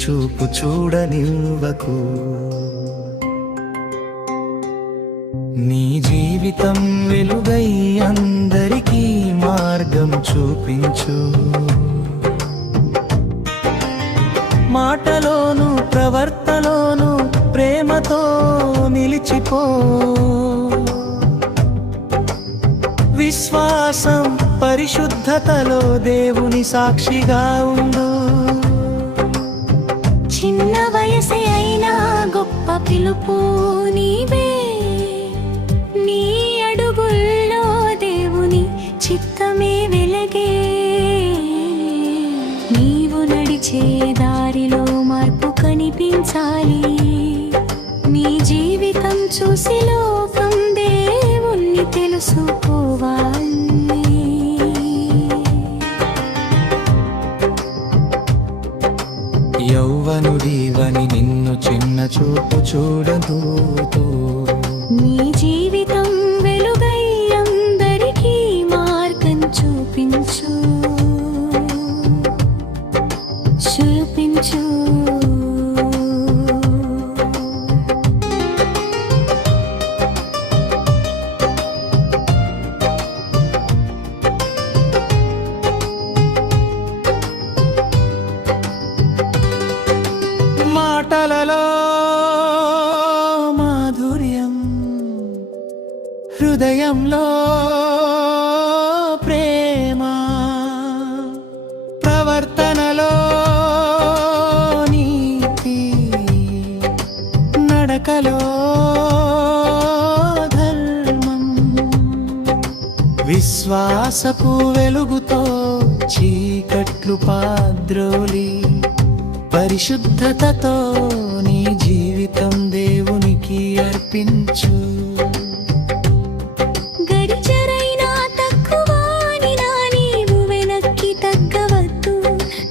చూపు చూడనివ్వకు. నీ జీవితం వెలుగై అందరికీ మార్గం చూపించు. మాటలోను ప్రవర్తనలోను ప్రేమతో నిలిచిపో. విశ్వాసం పరిశుద్ధతలో దేవుని సాక్షిగా ఉండు. చిన్న వయసే అయినా గొప్ప పిలుపు నీవే. నీ అడుగుల్లో దేవుని చిత్తమే వెలగే. నీవు నడిచే దారిలో మార్పు కనిపించాలి. నీ జీవితం చూసి లోకం దేవుణ్ణి తెలుసుకోవాలి. యౌవనుడివని నిన్ను చిన్న చూపు చూడదు. నీ జీవితం వెలుగై అందరికీ మార్గం చూపించు. చూపించు. మాటలలో మాధుర్యం, హృదయంలో ప్రేమ, ప్రవర్తనలో నీతి, నడకలో ధర్మం. విశ్వాసపు వెలుగుతో చీకట్లు పాద్రోలి పరిశుద్ధతతో నీ జీవితం దేవునికి అర్పించు. గడిచరైనా తక్కువనినా నీవు వెనక్కి తగ్గవద్దు.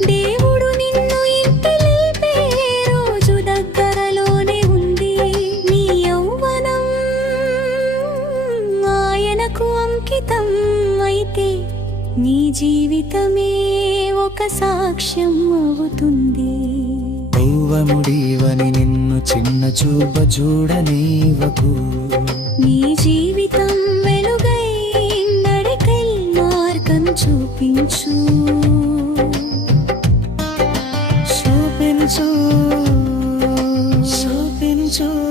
దేవుడు నిన్ను ఇంటి లేపే రోజు దగ్గరలోనే ఉంది. నీ యౌవనం ఆయనకు అంకితం అయితే నీ జీవితమే ఒక సాక్ష్యం అవుతుంది. యౌవనుడివని నిన్ను చిన్న చూప చూడనివ్వకు. నీ జీవితం వెలుగై నడకై మార్గం చూపించు. చూపించు. చూపించు.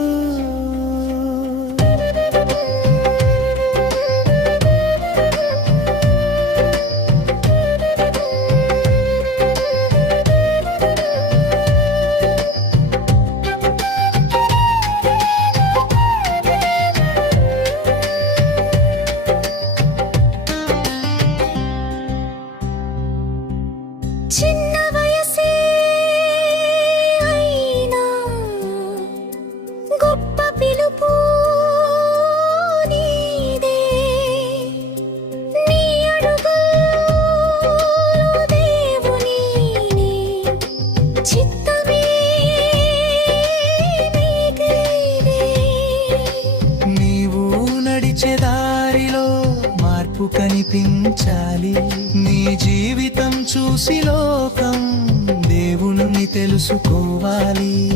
చిన్న వయసే అయినా గొప్ప పిలుపు నీదే. నీ అడుగుల్లో దేవుని చిత్తమే నీదే. నీవు నడిచే దారిలో మార్పు కనిపించాలి. నీ జీవితం చూసి లోకం దేవుని తెలుసుకోవాలి.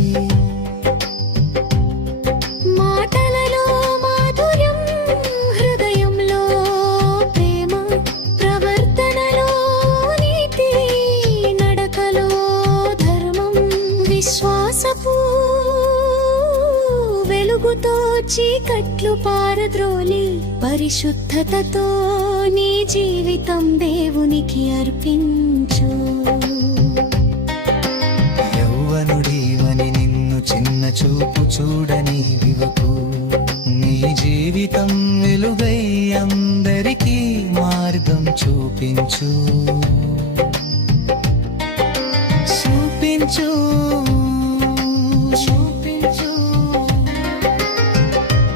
మాటలలో మాధుర్యం, హృదయంలో ప్రేమ, ప్రవర్తనలో నీతి, నడకలో ధర్మం. విశ్వాసపు వెలుగుతో చీకట్లు పారద్రోలి పరిశుద్ధతతో నీ జీవితం దేవునికి అర్పించు. యౌవనుడివని నిన్ను చిన్న చూపు చూడనివ్వకు. నీ జీవితం వెలుగై అందరికీ మార్గం చూపించు. చూపించు.